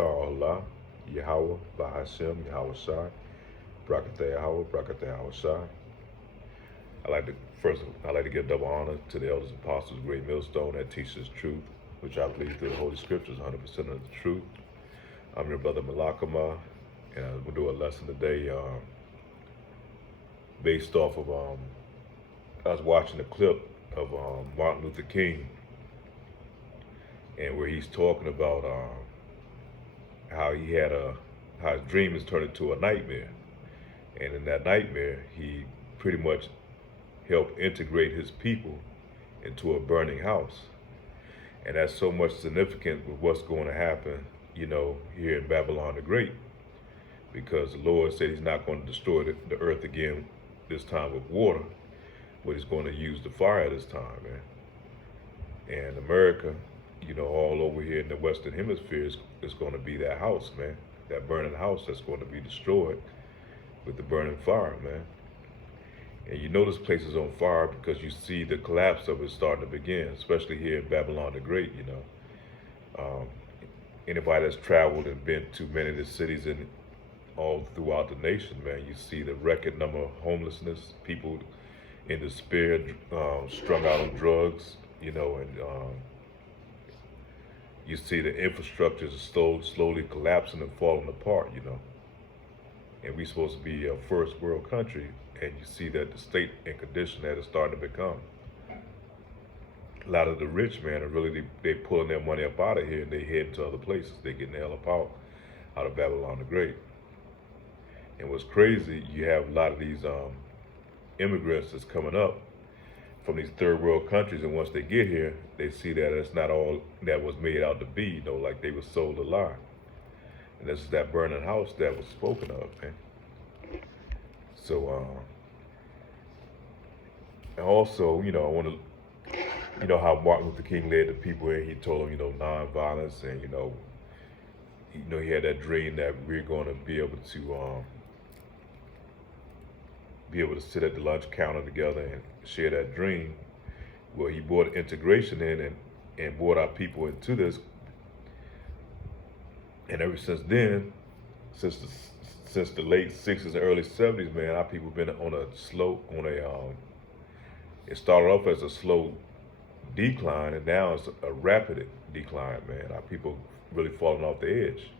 Shakar Allah, Yahweh, Bahashem, Yahweh Shai, Brakatah Yahweh, Brakatah Yahweh Shai. I like to give double honor to the elders and apostles, great millstone that teaches truth, which I believe through the Holy Scriptures, 100% of the truth. I'm your brother Malakama, and we'll do a lesson today based off of, I was watching a clip of Martin Luther King, and where he's talking about how how his dream has turned into a nightmare. And in that nightmare, he pretty much helped integrate his people into a burning house. And that's so much significant with what's going to happen, here in Babylon the Great, because the Lord said he's not going to destroy the earth again, this time with water, but he's going to use the fire this time, man. And America, all over here in the Western Hemisphere is going to be that house, man. That burning house that's going to be destroyed with the burning fire, man. And this place is on fire because you see the collapse of it starting to begin, especially here in Babylon the Great, Anybody that's traveled and been to many of the cities and all throughout the nation, man, you see the record number of homelessness, people in despair, strung out on drugs, and you see the infrastructure is slowly collapsing and falling apart, And we're supposed to be a first world country, and you see that the state and condition that it's starting to become. A lot of the rich, man, are really, they pulling their money up out of here and they heading to other places. They getting the hell up out of Babylon the Great. And what's crazy, you have a lot of these immigrants that's coming up from these third world countries, and once they get here, they see that it's not all that was made out to be, like they were sold a lie. And this is that burning house that was spoken of, man. So, and also, I want to, how Martin Luther King led the people in. He told them, nonviolence, and he had that dream that we're going to be able to sit at the lunch counter together and share that dream. Well, he brought integration in and brought our people into this. And ever since then, since the late 60s and early 70s, man, our people been on a it started off as a slow decline, and now it's a rapid decline, man. Our people really falling off the edge.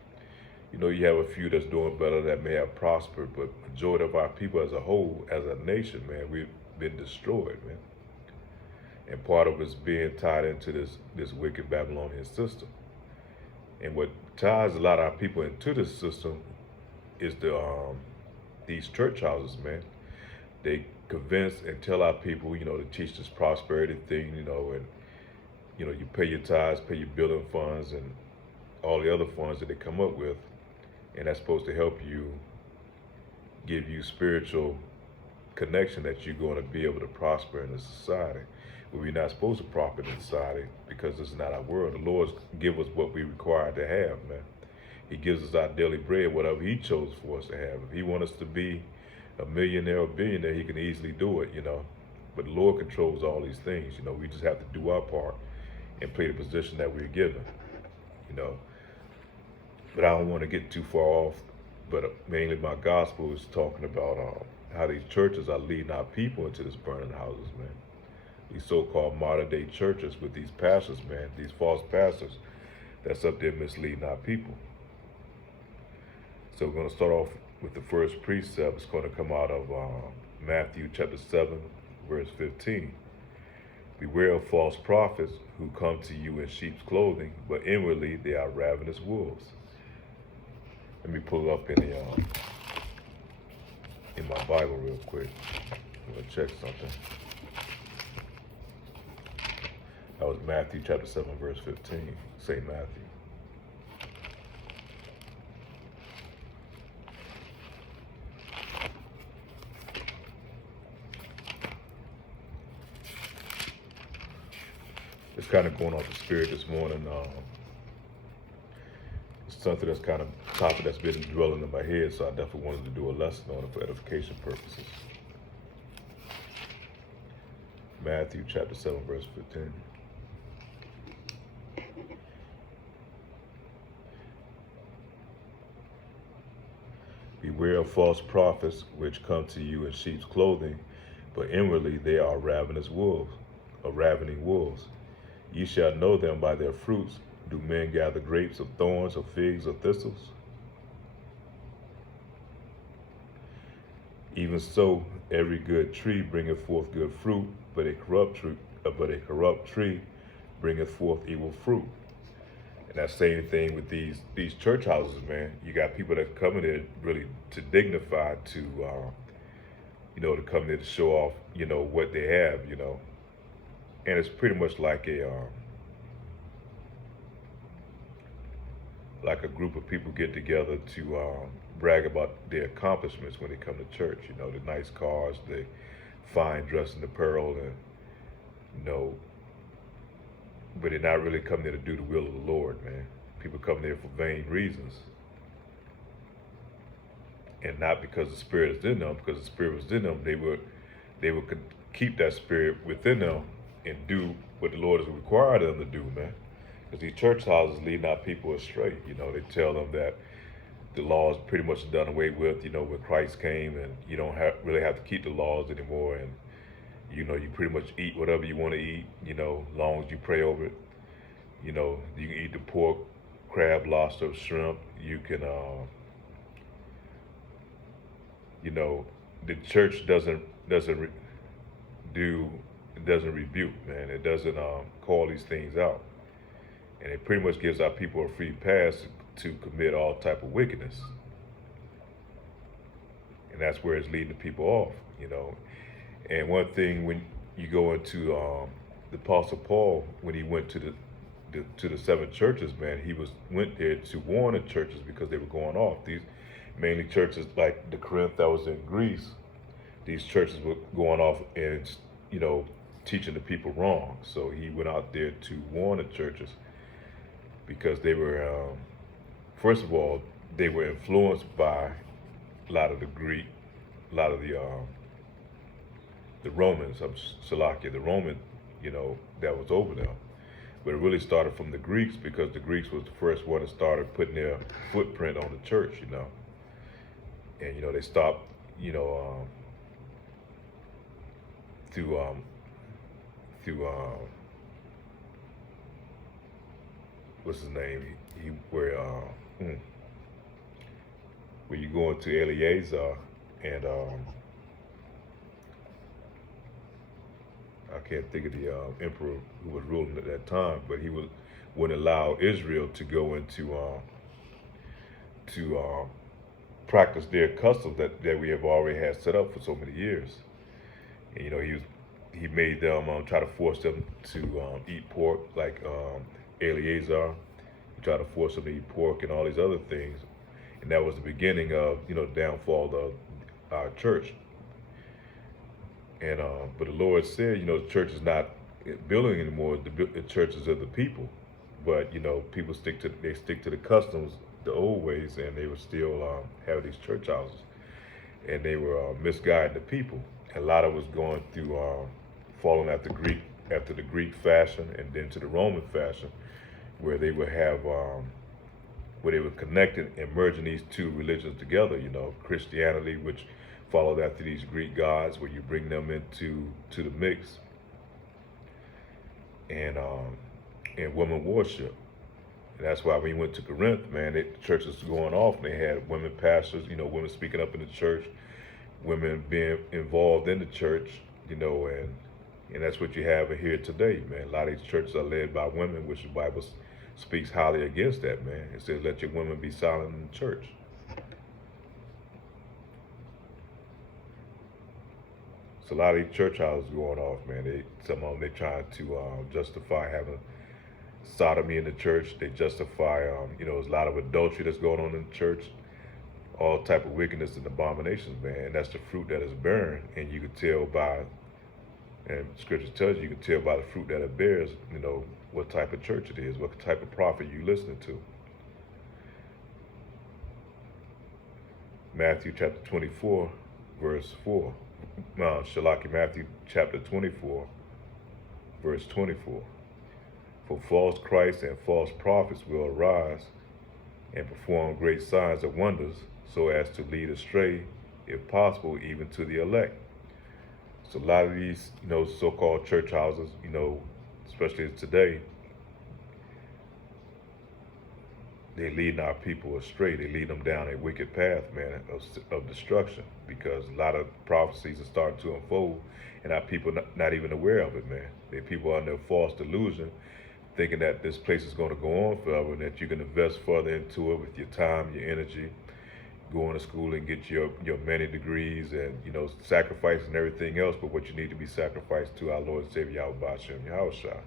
You have a few that's doing better that may have prospered, but majority of our people as a whole, as a nation, man, we've been destroyed, man. And part of it's being tied into this wicked Babylonian system. And what ties a lot of our people into this system is these church houses, man. They convince and tell our people, to teach this prosperity thing, and you pay your tithes, pay your building funds, and all the other funds that they come up with, and that's supposed to help you, give you spiritual connection that you're going to be able to prosper in this society. But we're not supposed to prosper in society because this is not our world. The Lord give us what we require to have, man. He gives us our daily bread, whatever he chose for us to have. If he wants us to be a millionaire or billionaire, he can easily do it, But the Lord controls all these things, We just have to do our part and play the position that we're given, But I don't want to get too far off, but mainly my gospel is talking about how these churches are leading our people into this burning houses, man. These so-called modern-day churches with these pastors, man, these false pastors that's up there misleading our people. So we're going to start off with the first precept. It's going to come out of Matthew chapter 7, verse 15. Beware of false prophets who come to you in sheep's clothing, but inwardly they are ravenous wolves. Let me pull it up in my Bible real quick. I'm going to check something. That was Matthew chapter 7, verse 15. St. Matthew. It's kind of going off the spirit this morning. It's something that's kind of topic that's been dwelling in my head, so I definitely wanted to do a lesson on it for edification purposes. Matthew chapter 7, verse 15. Beware of false prophets which come to you in sheep's clothing, but inwardly they are ravenous wolves, or ravening wolves. Ye shall know them by their fruits. Do men gather grapes of thorns, or figs of thistles? Even so, every good tree bringeth forth good fruit, but a corrupt tree bringeth forth evil fruit. And that same thing with these church houses, man. You got people that come in there really to dignify, to come there to show off, what they have, and it's pretty much like a group of people get together to brag about their accomplishments when they come to church. The nice cars, the fine dressing apparel, and but they're not really coming there to do the will of the Lord, man. People come there for vain reasons, and not because the Spirit is in them. Because the Spirit was in them, they would keep that Spirit within them and do what the Lord has required them to do, man. Because these church houses lead our people astray. They tell them that the law is pretty much done away with, when Christ came, and you don't really have to keep the laws anymore, and you pretty much eat whatever you want to eat, as long as you pray over it. You can eat the pork, crab, lobster, shrimp. You can, the church doesn't rebuke, man. It doesn't call these things out. And it pretty much gives our people a free pass to commit all type of wickedness. And that's where it's leading people off, And one thing, when you go into the Apostle Paul, when he went to the 7 churches, man, he went there to warn the churches because they were going off. These mainly churches like the Corinth that was in Greece, these churches were going off and teaching the people wrong. So he went out there to warn the churches because they were, first of all, they were influenced by a lot of the Romans of Salakia, the Roman, that was over them. But it really started from the Greeks, because the Greeks was the first one that started putting their footprint on the church, And, they stopped, through what's his name? Where you go into Eleazar, and I can't think of the emperor who was ruling at that time, but he wouldn't allow Israel to go into to practice their customs that we have already had set up for so many years. And, he made them try to force them to eat pork, like Eleazar. He tried to force them to eat pork and all these other things, and that was the beginning of the downfall of our church. And but the Lord said, the church is not building anymore. The church is of the people, but people stick to the customs, the old ways, and they were still have these church houses, and they were misguiding the people. A lot of it was going through following after the Greek fashion, and then to the Roman fashion, where they would have where they were connecting and merging these two religions together. Christianity, which followed after these Greek gods, where you bring them into the mix, and women worship. And that's why when you went to Corinth, man, the churches going off, and they had women pastors, women speaking up in the church, women being involved in the church, and that's what you have here today, man. A lot of these churches are led by women, which the Bible speaks highly against that, man. It says, let your women be silent in the church. So a lot of these church houses going off, man. Some of them, they trying to justify having sodomy in the church. They justify, there's a lot of adultery that's going on in the church. All type of wickedness and abominations, man. And that's the fruit that is bearing. And you can tell by, and Scripture tells you, you can tell by the fruit that it bears, what type of church it is, what type of prophet you listening to. Matthew chapter 24, verse 4. Matthew chapter 24, verse 24. For false Christs and false prophets will arise and perform great signs and wonders, so as to lead astray, if possible, even to the elect. So a lot of these, so-called church houses, especially today, they leading our people astray. They lead them down a wicked path, man, of destruction, because a lot of prophecies are starting to unfold, and our people not even aware of it, man. They people are under false delusion, thinking that this place is going to go on forever, and that you can invest further into it with your time, your energy, going to school and get your many degrees, and sacrificing everything else, but what you need to be sacrificed to our Lord and Savior Yahweh Shem Yahushua.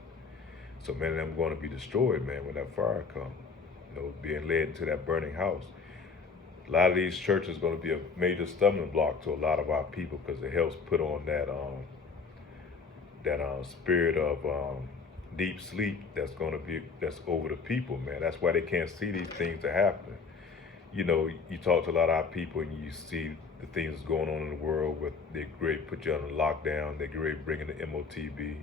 So many of them are going to be destroyed, man, when that fire comes. Being led into that burning house. A lot of these churches are going to be a major stumbling block to a lot of our people, because it helps put on that spirit of deep sleep that's over the people, man. That's why they can't see these things that are happening. You talk to a lot of our people and you see the things that's going on in the world. With they're great put you on a lockdown. They're great bringing the MOTB.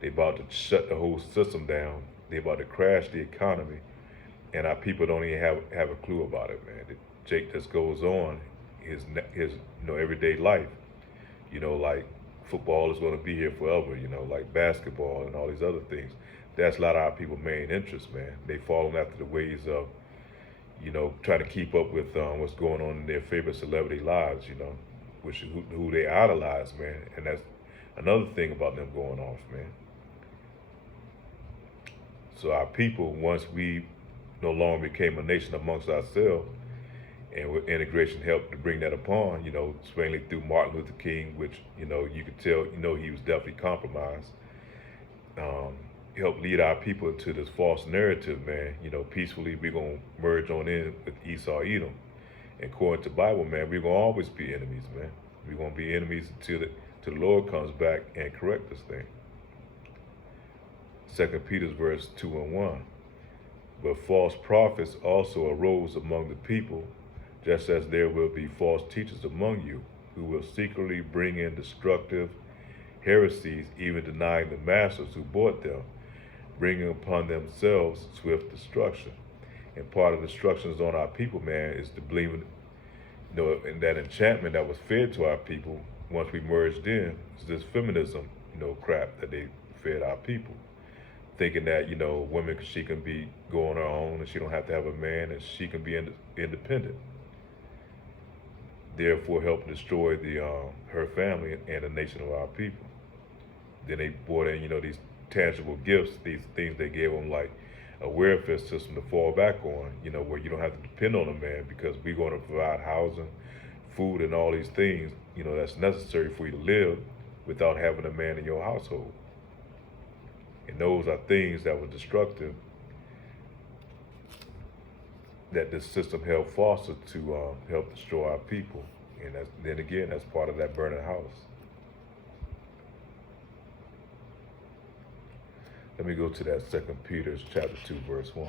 They're about to shut the whole system down. They're about to crash the economy. And our people don't even have a clue about it, man. The Jake just goes on his everyday life. Like football is going to be here forever. Like basketball and all these other things. That's a lot of our people's main interest, man. They falling after the ways of, trying to keep up with what's going on in their favorite celebrity lives. Which who they idolize, man. And that's another thing about them going off, man. So our people, once we no longer became a nation amongst ourselves, and with integration helped to bring that upon, mainly through Martin Luther King, which, you could tell, he was definitely compromised. Helped lead our people into this false narrative, man. Peacefully we're going to merge on in with Esau, Edom. And according to the Bible, man, we're going to always be enemies, man. We're going to be enemies until the Lord comes back and correct this thing. 2 Peter verse 2 and 1. But false prophets also arose among the people, just as there will be false teachers among you, who will secretly bring in destructive heresies, even denying the masters who bought them, bringing upon themselves swift destruction. And part of the destruction is on our people, man, is the believing, in that enchantment that was fed to our people once we merged in, is this feminism, crap that they fed our people. Thinking that, women, she can go on her own and she don't have to have a man and she can be independent. Therefore, helping destroy her family and the nation of our people. Then they brought in, these tangible gifts, these things they gave them, like a welfare system to fall back on, where you don't have to depend on a man, because we're going to provide housing, food, and all these things, that's necessary for you to live without having a man in your household. And those are things that were destructive, that this system helped foster to help destroy our people. And that's part of that burning house. Let me go to that 2 Peter chapter 2, verse 1.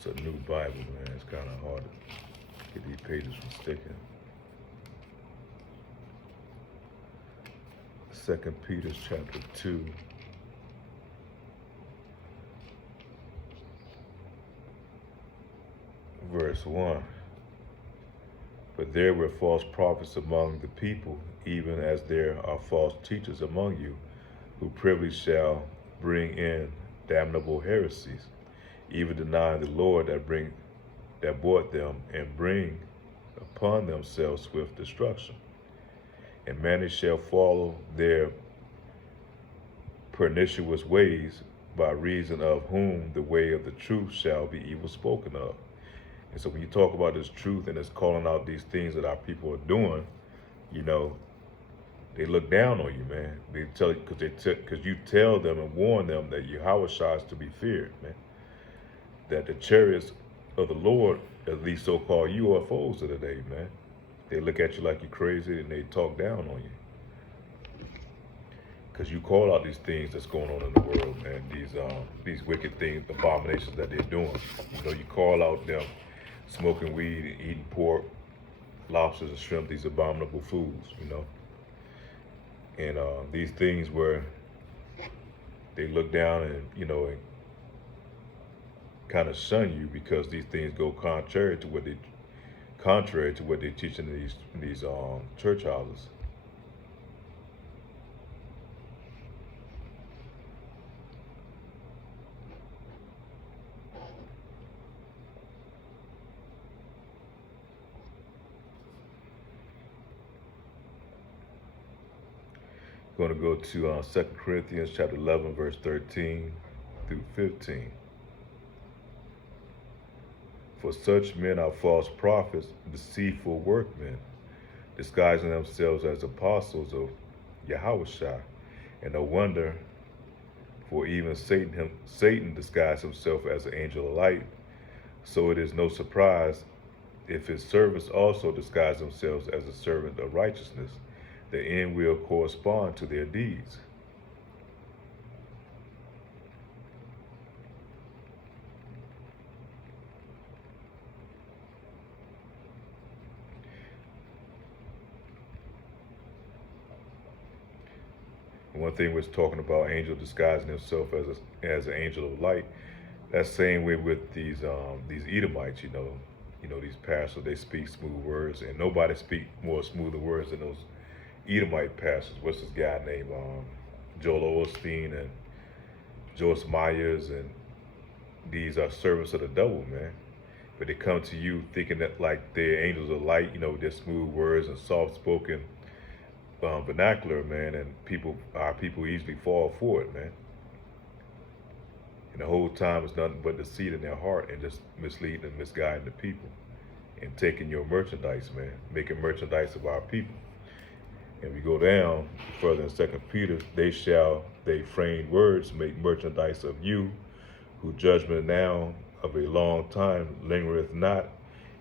It's a new Bible, man. It's kind of hard to get these pages from sticking. 2 Peter chapter 2. Verse 1. But there were false prophets among the people, even as there are false teachers among you, who privily shall bring in damnable heresies, even denying the Lord that bought them, and bring upon themselves swift destruction. and many shall follow their pernicious ways, by reason of whom the way of the truth shall be evil spoken of. And so when you talk about this truth and it's calling out these things that our people are doing, you know, they look down on you, man. They tell you because you tell them and warn them that Yahweh Shai is to be feared, man. That the chariots of the Lord, at least so-called UFOs of the day, man, they look at you like you're crazy and they talk down on you. Because you call out these things that's going on in the world, man. These wicked things, abominations that they're doing. You know, you call out them smoking weed, eating pork, lobsters and shrimp, these abominable foods, you know. And these things where they look down and, you know, and kind of shun you because these things go contrary to what they teach in these church houses. Going to go to 2 Corinthians chapter 11, verse 13 through 15. For such men are false prophets, deceitful workmen, disguising themselves as apostles of Yahushua. And no wonder, for even Satan disguised himself as an angel of light. So it is no surprise if his servants also disguise themselves as a servant of righteousness. The end will correspond to their deeds. One thing was talking about angel disguising himself as an angel of light. That's same way with these Edomites, you know, these pastors, they speak smooth words, and nobody speak more smoother words than those Edomite pastors. What's this guy named Joel Osteen and Joyce Myers, and these are servants of the devil, man. But they come to you thinking that like they're angels of light, you know, their smooth words and soft-spoken vernacular, man, and our people easily fall for it, man. And the whole time it's nothing but deceit in their heart and just misleading and misguiding the people and taking your merchandise, man, making merchandise of our people. And we go down further in 2 Peter, they framed words make merchandise of you, whose judgment now of a long time lingereth not,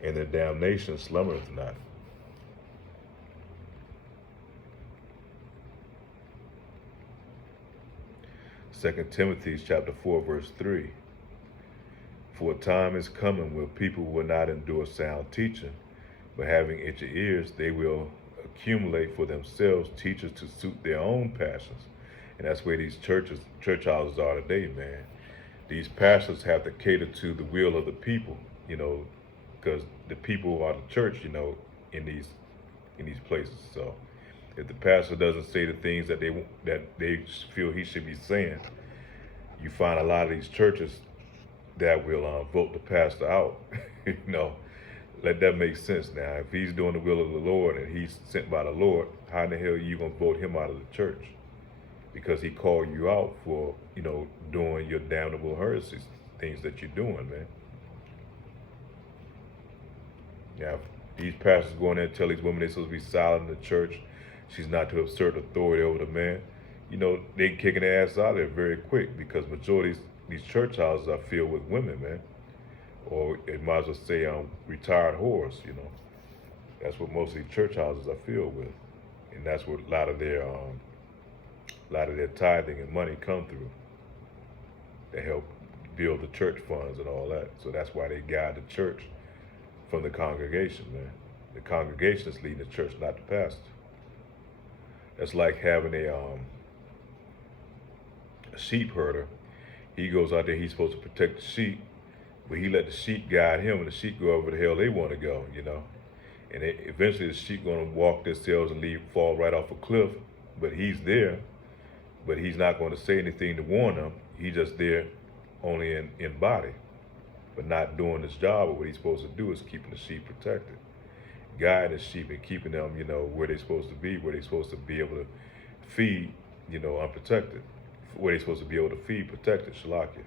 and their damnation slumbereth not. Second Timothy chapter 4, verse 3. For a time is coming when people will not endure sound teaching, but having itchy ears, they will accumulate for themselves teachers to suit their own passions. And that's where these church houses are today, man. These pastors have to cater to the will of the people, you know, because the people are the church, you know, in these places. So if the pastor doesn't say the things that they feel he should be saying, you find a lot of these churches that will vote the pastor out. You know, let that make sense now. If he's doing the will of the Lord and he's sent by the Lord, how in the hell are you gonna vote him out of the church? Because he called you out for, you know, doing your damnable heresies, things that you're doing, man. Now, these pastors go in there and tell these women they're supposed to be silent in the church, she's not to assert authority over the man, you know, they kicking their ass out of there very quick, because majority of these church houses are filled with women, man. Or it might as well say retired whores, you know. That's what most of these church houses are filled with. And that's where a lot of their tithing and money come through. They help build the church funds and all that. So that's why they guide the church from the congregation, man. The congregation is leading the church, not the pastor. That's like having a sheep herder. He goes out there, he's supposed to protect the sheep, but he let the sheep guide him, and the sheep go over the hell they want to go, you know. And eventually the sheep going to walk themselves and fall right off a cliff, but he's there, but he's not going to say anything to warn them. He's just there only in body, but not doing his job. Or what he's supposed to do is keeping the sheep protected. guiding the sheep and keeping them, where they're supposed to be, where they're supposed to be able to feed, unprotected, where they're supposed to be able to feed protected, Shalakia.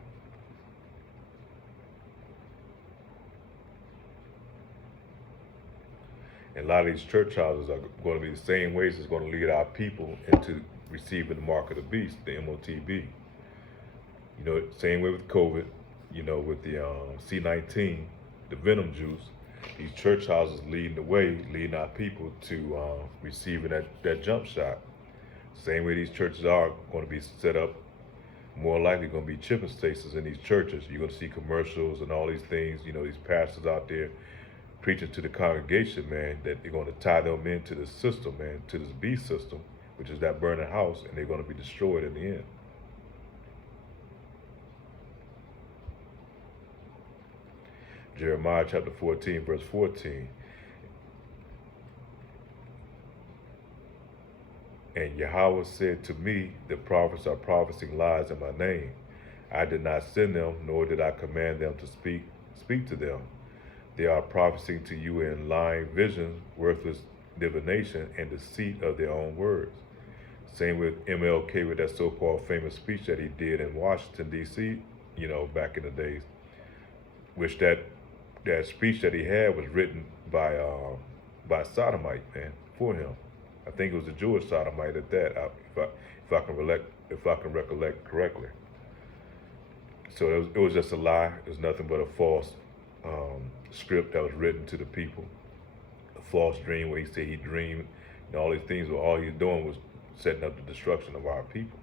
And a lot of these church houses are going to be the same ways it's going to lead our people into receiving the mark of the beast, the MOTB. Same way with COVID, with the C19, the venom juice. These church houses leading the way, leading our people to receiving that jump shot. Same way these churches are going to be set up, more likely going to be chipping stations in these churches. You're going to see commercials and all these things, these pastors out there preaching to the congregation, man, that they're going to tie them into the system, man, to this beast system, which is that burning house, and they're going to be destroyed in the end. Jeremiah chapter 14, verse 14. And Yahweh said to me, the prophets are prophesying lies in my name. I did not send them, nor did I command them to speak to them. They are prophesying to you in lying visions, worthless divination, and deceit of their own words. Same with MLK, with that so-called famous speech that he did in Washington, D.C., back in the days, which that speech that he had was written by a sodomite, man, for him. I think it was a Jewish sodomite at that, if I can recollect correctly. So it was just a lie. It was nothing but a false script that was written to the people. A false dream where he said he dreamed and all these things, where all he was doing was setting up the destruction of our people.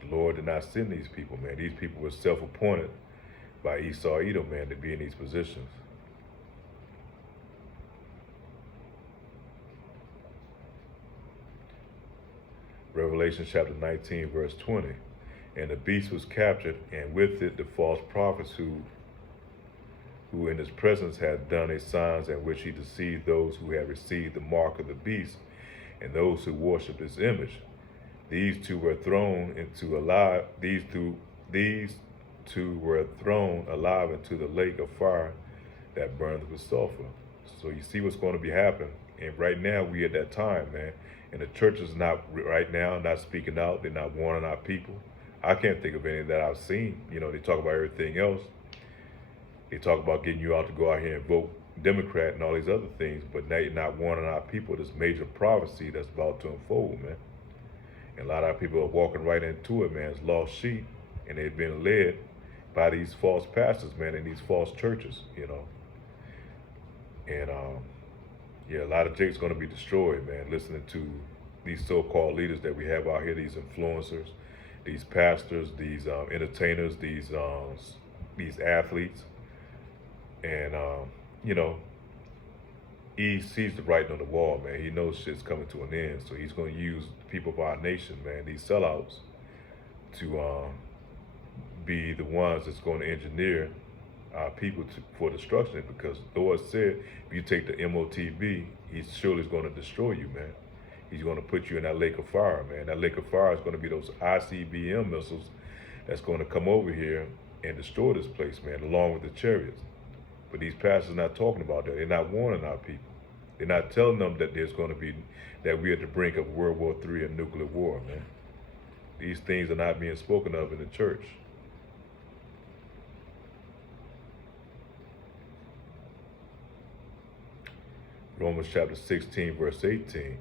The Lord did not send these people, man. These people were self-appointed by Esau Edom, man, to be in these positions. Revelation chapter 19, verse 20. And the beast was captured, and with it the false prophets who in his presence had done his signs, in which he deceived those who had received the mark of the beast, and those who worshipped his image. These two were thrown alive into the lake of fire that burned with sulfur. So you see what's going to be happening. And right now we at that time, man. And the church is not right now, not speaking out. They're not warning our people. I can't think of any that I've seen. They talk about everything else. They talk about getting you out to go out here and vote Democrat and all these other things, but now you're not warning our people this major prophecy that's about to unfold, man. And a lot of our people are walking right into it, man. It's lost sheep, and they've been led by these false pastors, man, in these false churches, And a lot of Jake's going to be destroyed, man, listening to these so-called leaders that we have out here, these influencers, these pastors, these entertainers, these athletes. And, he sees the writing on the wall, man. He knows shit's coming to an end. So he's going to use the people of our nation, man, these sellouts, to be the ones that's going to engineer our people for destruction. Because the Lord said, if you take the MOTB, he surely is going to destroy you, man. He's going to put you in that lake of fire, man. That lake of fire is going to be those ICBM missiles that's going to come over here and destroy this place, man, along with the chariots. But these pastors are not talking about that. They're not warning our people. They're not telling them that that we're at the brink of World War III and nuclear war, man. These things are not being spoken of in the church. Romans chapter 16, verse 18.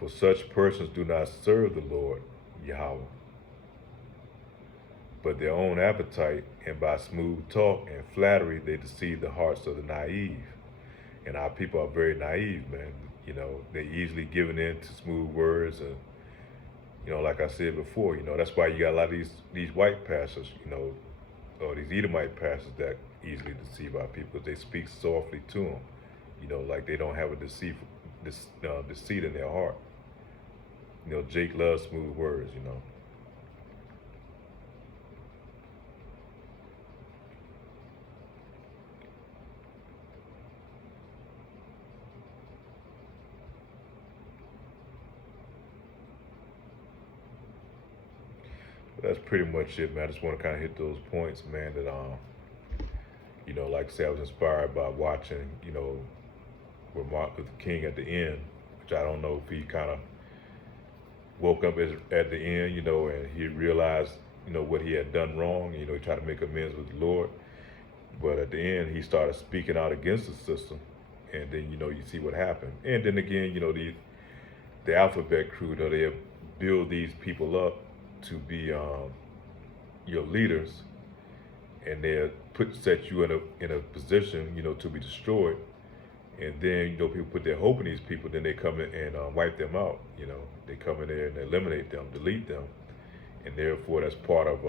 For such persons do not serve the Lord, Yahweh, but their own appetite, and by smooth talk and flattery they deceive the hearts of the naive. And our people are very naive, man. They're easily giving in to smooth words, and like I said before, that's why you got a lot of these white pastors, or these Edomite pastors that easily deceive our people, because they speak softly to them, like they don't have a deceit in their heart. Jake loves smooth words, But that's pretty much it, man. I just want to kind of hit those points, man, that Like I said, I was inspired by watching, with Martin Luther King at the end, which I don't know if he kind of woke up at the end, and he realized, what he had done wrong. He tried to make amends with the Lord. But at the end, he started speaking out against the system. And then, you see what happened. And then again, the alphabet crew, they build these people up to be your leaders, and they set you in a position, to be destroyed. And then, people put their hope in these people, then they come in and wipe them out. They come in there and eliminate them, delete them. And therefore, that's part of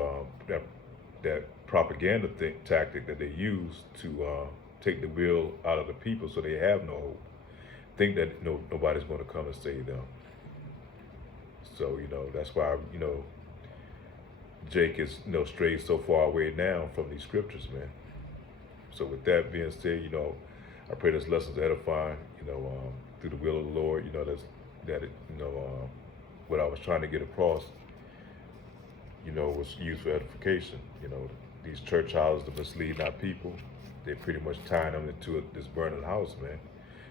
that propaganda tactic that they use to take the will out of the people, so they have no hope. Think that nobody's going to come and save them. So that's why Jake is strayed so far away now from these scriptures, man. So with that being said, I pray this lesson's edifying. Through the will of the Lord. What I was trying to get across, was used for edification. These church houses to mislead our people. They're pretty much tying them into this burning house, man.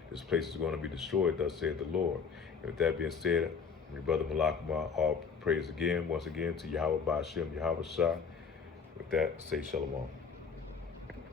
This place is going to be destroyed, thus saith the Lord. And with that being said, your brother Malakma, all praise once again to Yahweh Ba'ashem, Yahweh Shah. With that, say shalom.